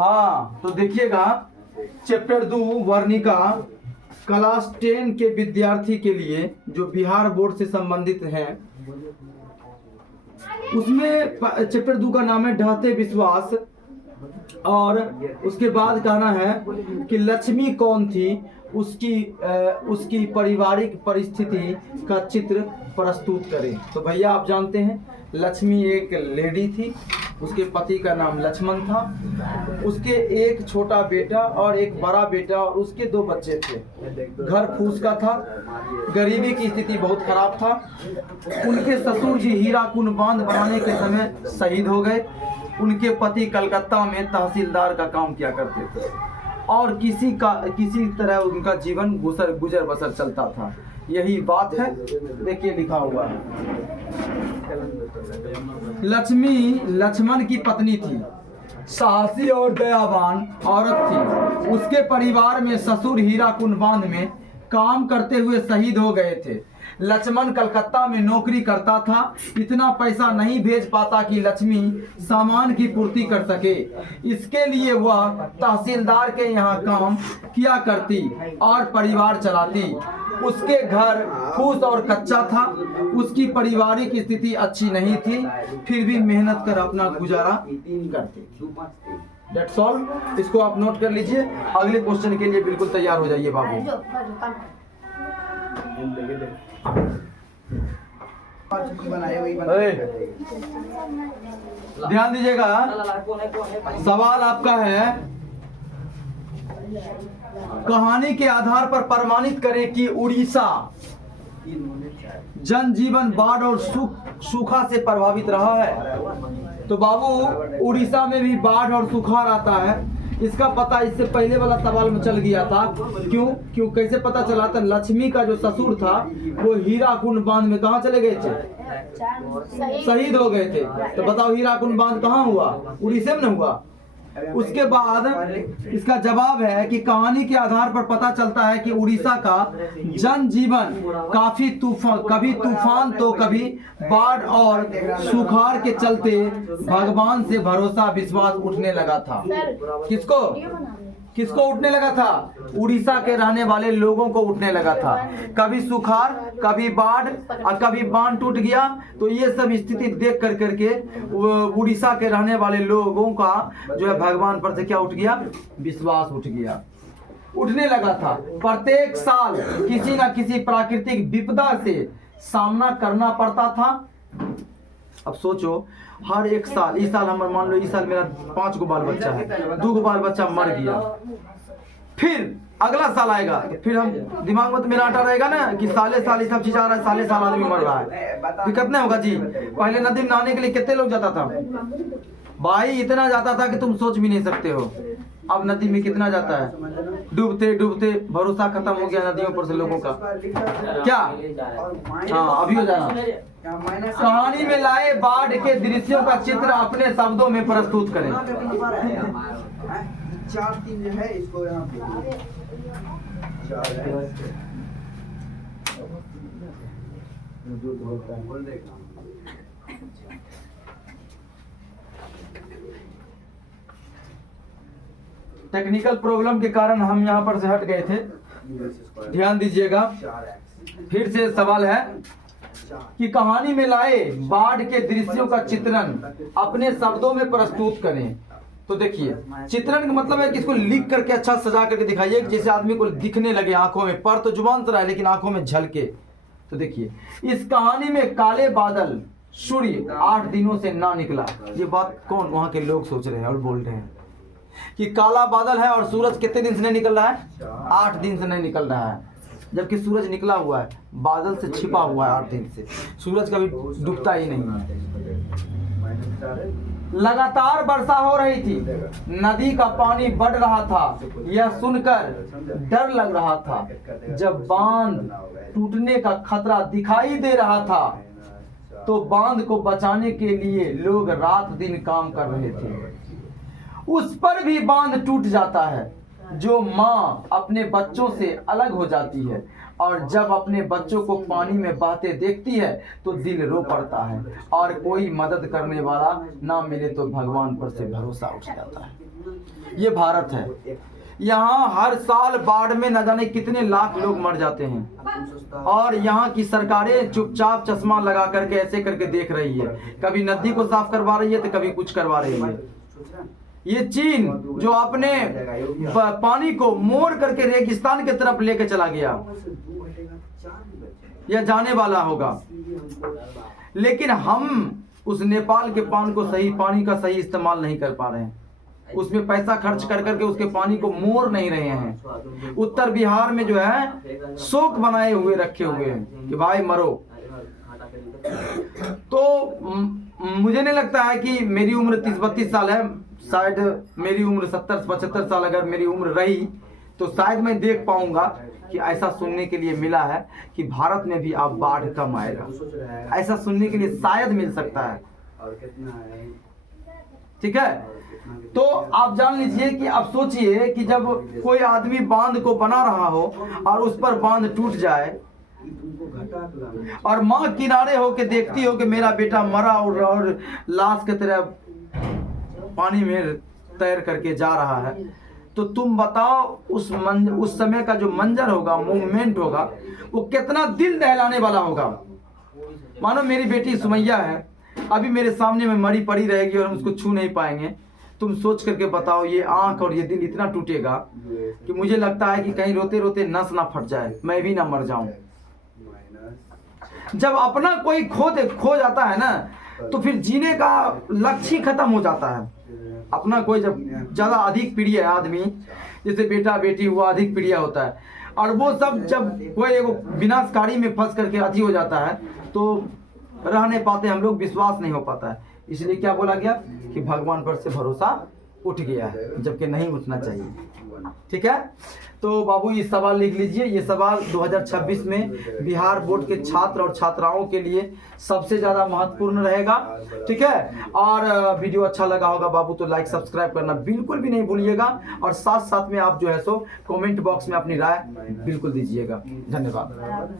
हाँ तो देखिएगा, चैप्टर 2 वर्णिका क्लास 10 के विद्यार्थी के लिए जो बिहार बोर्ड से संबंधित हैं, उसमें चैप्टर 2 का नाम है ढहते विश्वास। और उसके बाद कहना है कि लक्ष्मी कौन थी, उसकी पारिवारिक परिस्थिति का चित्र प्रस्तुत करें। तो भैया आप जानते हैं लक्ष्मी एक लेडी थी, उसके पति का नाम लक्ष्मण था, उसके एक छोटा बेटा और एक बड़ा बेटा और उसके 2 बच्चे थे। घर फूस का था, गरीबी की स्थिति बहुत खराब था। उनके ससुर जी हीराकुंड बांध बनाने के समय शहीद हो गए। उनके पति कलकत्ता में तहसीलदार का काम किया करते थे और किसी तरह उनका जीवन गुजर बसर चलता था। यही बात है, देखिए लिखा हुआ है। लक्ष्मी लक्ष्मण की पत्नी थी, साहसी और दयावान औरत थी। उसके परिवार में ससुर हीराकुंड बांध में काम करते हुए शहीद हो गए थे। लक्ष्मण कलकत्ता में नौकरी करता था, इतना पैसा नहीं भेज पाता कि लक्ष्मी सामान की पूर्ति कर सके। इसके लिए वह तहसीलदार के यहाँ काम किया करती और परिवार चलाती। उसके घर फूस और कच्चा था, उसकी पारिवारिक स्थिति अच्छी नहीं थी, फिर भी मेहनत कर अपना गुजारा करती थी। That's all। इसको आप नोट कर लीजिए, अगले क्वेश्चन के लिए बिल्कुल तैयार हो जाइए बाबू। ध्यान दीजिएगा, सवाल आपका है, कहानी के आधार पर प्रमाणित करें कि उड़ीसा जनजीवन बाढ़ और सूखा से प्रभावित रहा है। तो बाबू उड़ीसा में भी बाढ़ और सुखाड़ आता है, इसका पता इससे पहले वाला सवाल में चल गया था। क्यों कैसे पता चला था? लक्ष्मी का जो ससुर था वो हीराकुंड बांध में कहाँ चले गए थे? शहीद हो गए थे। तो बताओ हीराकुंड बांध कहाँ हुआ? उड़ीसा में हुआ। उसके बाद इसका जवाब है कि कहानी के आधार पर पता चलता है कि उड़ीसा का जनजीवन कभी तूफान तो कभी बाढ़ और सुखाड़ के चलते भगवान से भरोसा विश्वास उठने लगा था। किसको उठने लगा था? उड़ीसा के रहने वाले लोगों को उठने लगा था। कभी सुखाड़, कभी बाढ़ और कभी बांध टूट गया। तो ये सब स्थिति देख करके उड़ीसा के रहने वाले लोगों का जो है भगवान पर से क्या उठ गया? विश्वास उठ गया, उठने लगा था। प्रत्येक साल किसी न किसी प्राकृतिक विपदा से सामना करना पड़ता था। अब सोचो, हर एक साल, इस साल हमारे मान लो इस साल मेरा 5 गो बाल बच्चा है, 2 गो बाल बच्चा मर गया, फिर अगला साल आएगा तो फिर हम दिमाग में तो मेरा आटा रहेगा ना कि साले साल ये सब चीज आ रहा है, साले साल आदमी मर रहा है, दिक्कत नहीं होगा जी। पहले नदी में नहाने के लिए कितने लोग जाता था भाई? इतना जाता था कि तुम सोच भी नहीं सकते हो। अब नदी में कितना जाता है? डूबते डूबते भरोसा खत्म हो गया नदियों पर से लोगों का। क्या हाँ अभी हो जाना। कहानी में लाए बाढ़ के दृश्यों का चित्र अपने शब्दों में प्रस्तुत करें। 4-3 जो है इसको यहाँ टेक्निकल प्रॉब्लम के कारण हम यहाँ पर से हट गए थे, ध्यान दीजिएगा। फिर से सवाल है कि कहानी में लाए बाढ़ के दृश्यों का चित्रण अपने शब्दों में प्रस्तुत करें। तो देखिए, चित्रण का मतलब है कि इसको लिख करके अच्छा सजा करके दिखाइए, जैसे आदमी को दिखने लगे आंखों में, पर तो जुबान से रहा है लेकिन आंखों में झलके। तो देखिए, इस कहानी में काले बादल, सूर्य 8 दिनों से ना निकला। ये बात कौन वहां के लोग सोच रहे हैं और बोल रहे हैं कि काला बादल है और सूरज कितने दिन से नहीं निकल रहा है? 8 दिन से नहीं निकल रहा है, जबकि सूरज निकला हुआ है, बादल से छिपा हुआ है 8 दिन से। सूरज कभी डूबता ही नहीं है। लगातार वर्षा हो रही थी, नदी का पानी बढ़ रहा था। यह सुनकर डर लग रहा था। जब बांध टूटने का खतरा दिखाई दे रहा था तो बांध को बचाने के लिए लोग रात दिन काम कर रहे थे। उस पर भी बांध टूट जाता है जो माँ अपने बच्चों से अलग हो जाती है और जब अपने बच्चों को पानी में बहते देखती है तो दिल रो पड़ता है, और कोई मदद करने वाला ना मिले तो भगवान पर से भरोसा उठ जाता है। ये भारत है। यहाँ हर साल बाढ़ में न जाने कितने लाख लोग मर जाते हैं, और यहाँ की सरकारें चुपचाप चश्मा लगा करके ऐसे करके देख रही है। कभी नदी को साफ करवा रही है तो कभी कुछ करवा रही है। ये चीन जो अपने पानी को मोड़ करके रेगिस्तान की तरफ लेके चला गया, यह जाने वाला होगा। लेकिन हम उस नेपाल के पानी का सही इस्तेमाल नहीं कर पा रहे हैं। उसमें पैसा खर्च कर करके उसके पानी को मोड़ नहीं रहे हैं। उत्तर बिहार में जो है शोक बनाए हुए रखे हुए हैं कि भाई मरो। तो मुझे नहीं लगता है कि मेरी उम्र 30-32 साल है, शायद मेरी उम्र 70-75 साल अगर मेरी उम्र रही तो शायद मैं देख पाऊंगा कि ऐसा सुनने के लिए मिला है कि भारत में भी अब बाढ़ कम आएगा। ऐसा सुनने के लिए शायद मिल सकता है। ठीक है, तो आप जान लीजिए कि अब सोचिए कि जब कोई आदमी बांध को बना रहा हो और उस पर बांध टूट जाए और माँ किनारे होके देखती हो कि मेरा बेटा मरा और लाश की तरह पानी में तैर करके जा रहा है, तो तुम बताओ उस समय का जो मंजर होगा, मूवमेंट होगा, वो कितना दिल दहलाने वाला होगा। मानो मेरी बेटी सुमैया है, अभी मेरे सामने में मरी पड़ी रहेगी और हम उसको छू नहीं पाएंगे। तुम सोच करके बताओ, ये आंख और ये दिल इतना टूटेगा कि मुझे लगता है कि कहीं रोते रोते नस ना फट जाए, मैं भी ना मर जाऊं। जब अपना कोई खो जाता है ना, तो फिर जीने का लक्ष्य ही खत्म हो जाता है। अपना कोई जब ज्यादा अधिक प्रिय आदमी, जैसे बेटा बेटी हुआ, अधिक प्रिय होता है, और वो सब जब कोई विनाशकारी में फंस करके अति हो जाता है तो रह नहीं पाते हम लोग, विश्वास नहीं हो पाता है। इसलिए क्या बोला गया कि भगवान पर से भरोसा उठ गया है, जबकि नहीं उठना चाहिए। ठीक है, तो बाबू ये सवाल लिख लीजिए। ये सवाल 2026 में बिहार बोर्ड के छात्र और छात्राओं के लिए सबसे ज्यादा महत्वपूर्ण रहेगा। ठीक है, और वीडियो अच्छा लगा होगा बाबू तो लाइक सब्सक्राइब करना बिल्कुल भी नहीं भूलिएगा, और साथ साथ में आप जो है सो कमेंट बॉक्स में अपनी राय बिल्कुल दीजिएगा। धन्यवाद।